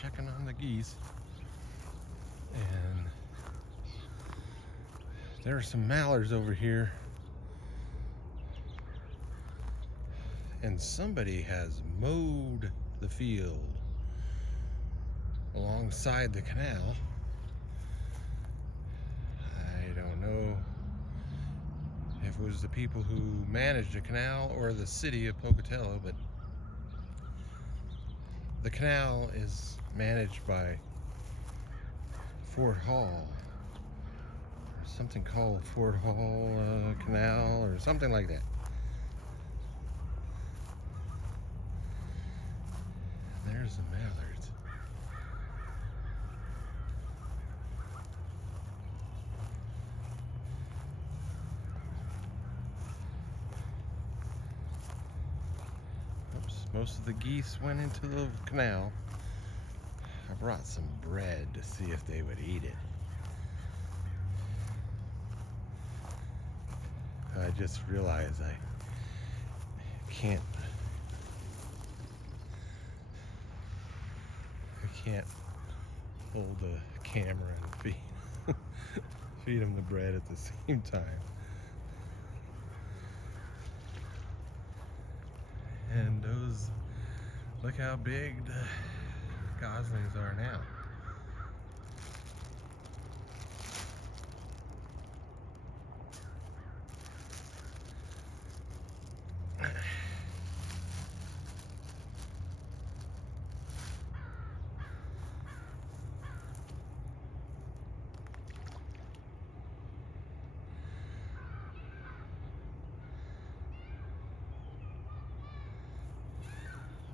checking on the geese, and there are some mallards over here, and somebody has mowed the field alongside the canal. I don't know if it was the people who managed the canal or the city of Pocatello, but the canal is managed by Fort Hall, or something called Fort Hall Canal, or something like that. There's the mallards. Oops, most of the geese went into the canal. I brought some bread to see if they would eat it. I just realized I can't hold the camera and feed them the bread at the same time. And those, look how big the goslings are now.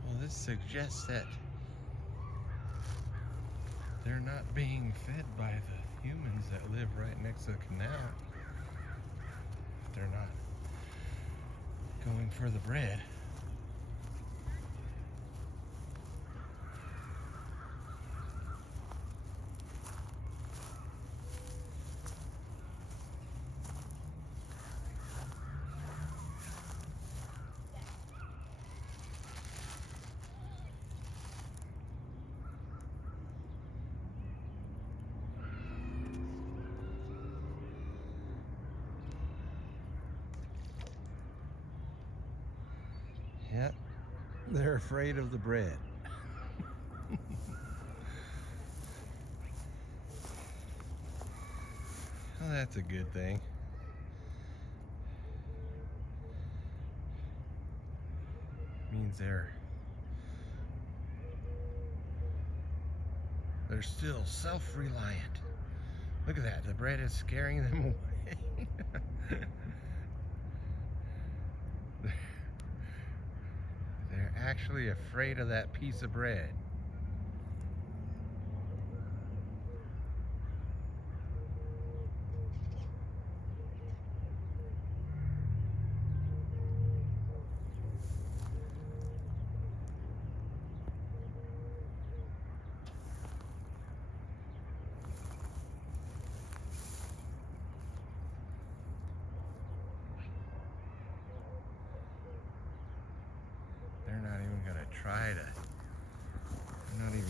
Well, this suggests that they're not being fed by the humans that live right next to the canal. They're not going for the bread. Yep, they're afraid of the bread. Well, that's a good thing. Means they're still self-reliant. Look at that, the bread is scaring them away. They're actually afraid of that piece of bread. They're not even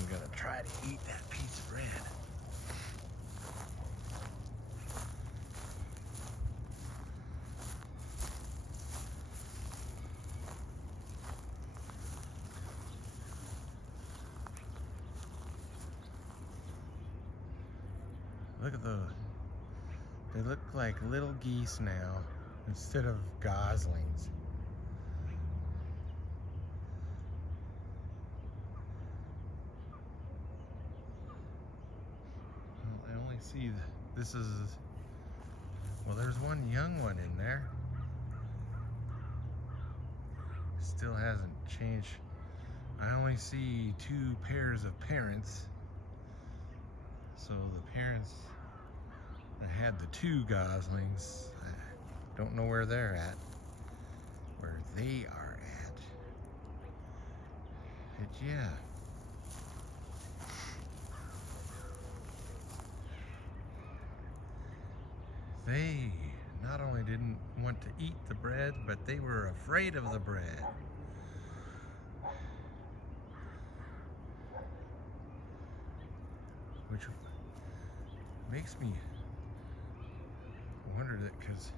gonna try to eat that piece of bread. Look at those. They look like little geese now instead of goslings. I only see this is, well, there's one young one in there. Still hasn't changed. I only see 2 pairs of parents. So the parents that had the 2 goslings, I don't know where they're at, where they are at. But yeah. They not only didn't want to eat the bread, but they were afraid of the bread. which makes me wonder that, because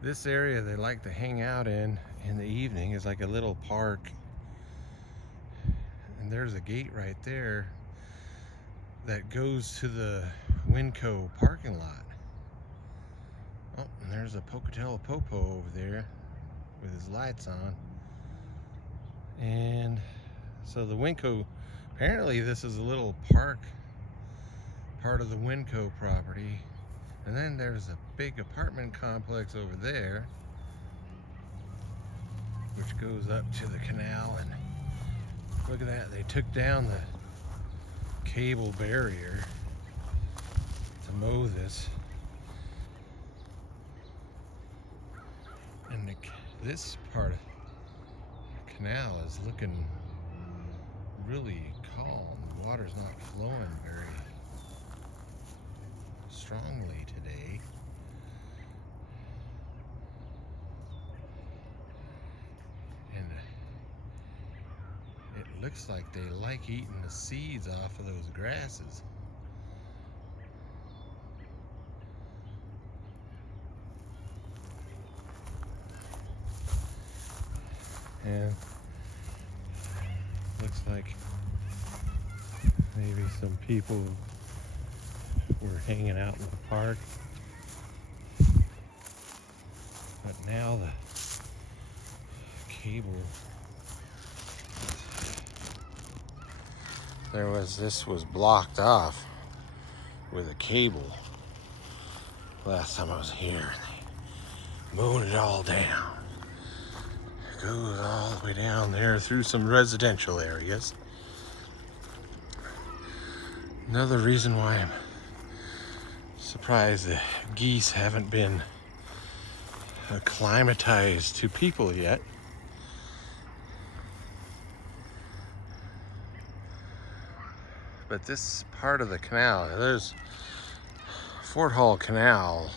this area they like to hang out in the evening is like a little park, and there's a gate right there that goes to the Winco parking lot. Oh, and there's a Pocatello Popo over there with his lights on. And so the Winco, apparently this is a little park, part of the Winco property. And then there's a big apartment complex over there, which goes up to the canal. And look at that, they took down the cable barrier to mow this. And this part of the canal is looking really calm. The water's not flowing very strongly today. And it looks like they like eating the seeds off of those grasses. And looks like maybe some people were hanging out in the park, but now the cable, this was blocked off with a cable last time I was here. They mowed it all down. It goes all the way down there through some residential areas. Another reason why I'm surprised the geese haven't been acclimatized to people yet. But this part of the canal, there's Fort Hall Canal.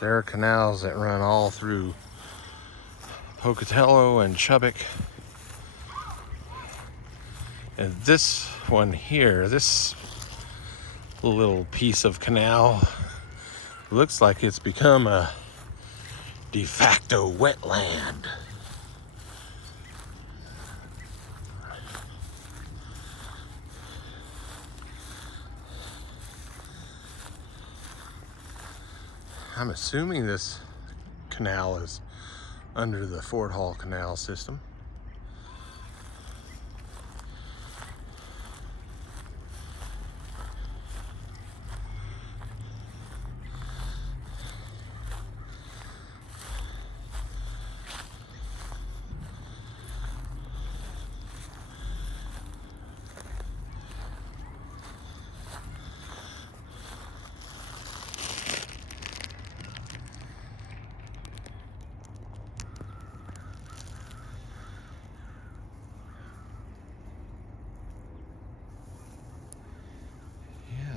There are canals that run all through Pocatello and Chubbuck. And this one here, this little piece of canal, looks like it's become a de facto wetland. I'm assuming this canal is under the Fort Hall Canal system.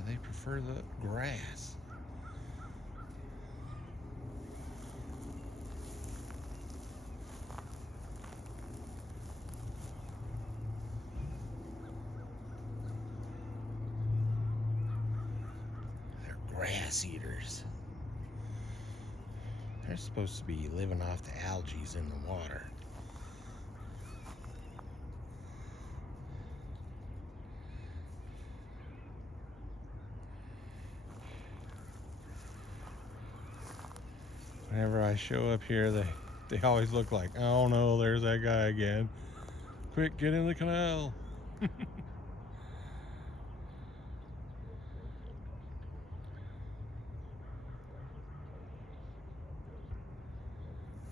They prefer the grass. They're grass eaters. They're supposed to be living off the algae in the water. Whenever I show up here, they always look like, oh no, there's that guy again. Quick, get in the canal.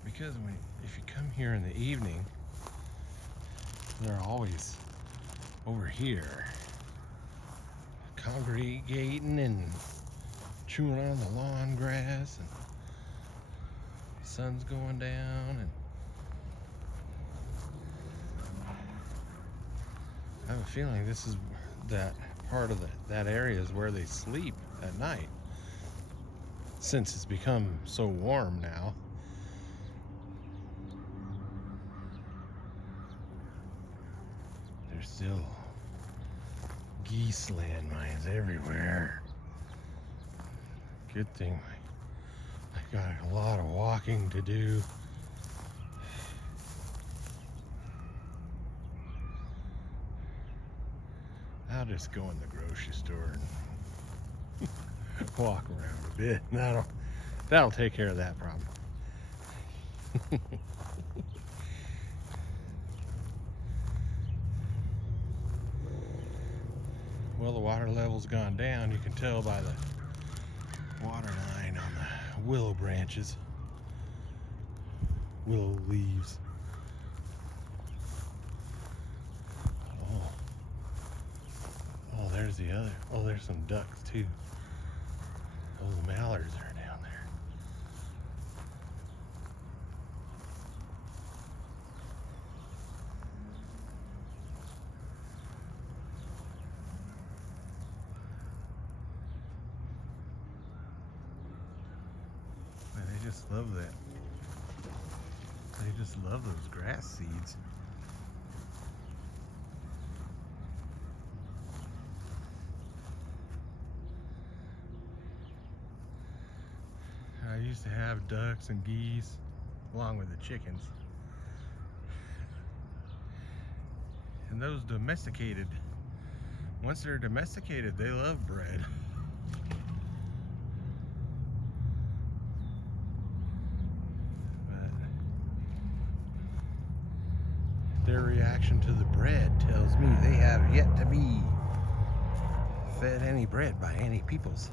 Because if you come here in the evening, they're always over here congregating and chewing on the lawn grass, and sun's going down, and I have a feeling this is that part of that area is where they sleep at night, since it's become so warm now. They're still geese landmines everywhere. Good thing I got a lot of walking to do. I'll just go in the grocery store and walk around a bit. That'll take care of that problem. Well, the water level's gone down. You can tell by the water line on the willow branches, willow leaves. Oh, there's the other. Oh, there's some ducks too. Oh, the mallards are down there. Man, they just love that. They just love those grass seeds. I used to have ducks and geese along with the chickens. And those domesticated, once they're domesticated, they love bread. But their reaction to the bread tells me they have yet to be fed any bread by any peoples.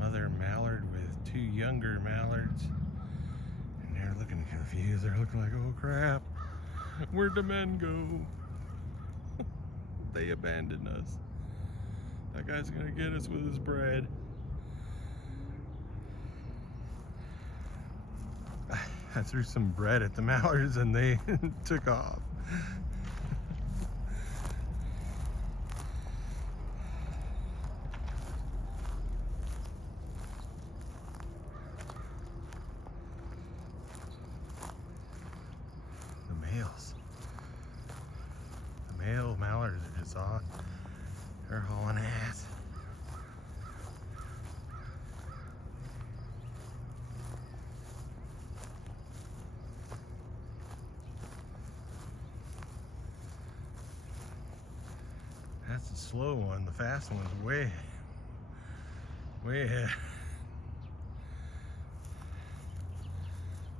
Mother mallard with two younger mallards, and they're looking confused. They're looking like, oh crap, where'd the men go? They abandoned us. That guy's gonna get us with his bread. I threw some bread at the mallards and they took off. The male mallards are just off. They're hauling ass. That's the slow one. The fast one's way ahead.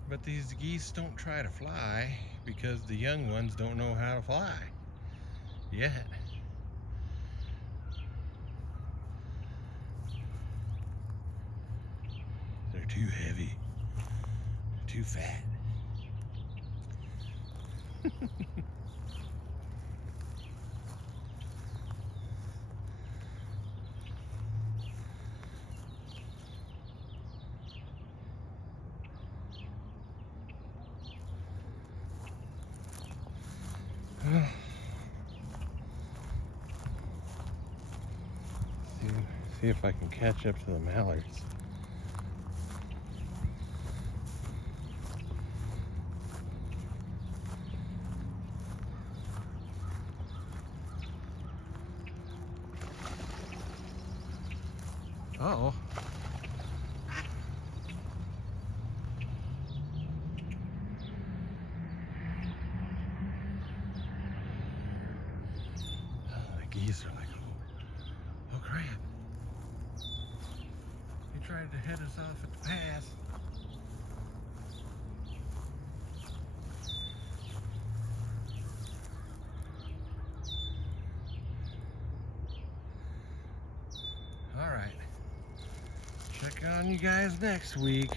But these geese don't try to fly because the young ones don't know how to fly yet. They're too heavy, too fat. See if I can catch up to the mallards. Uh-oh. The geese are like, oh crap. He tried to head us off at the pass. All right. Check on you guys next week.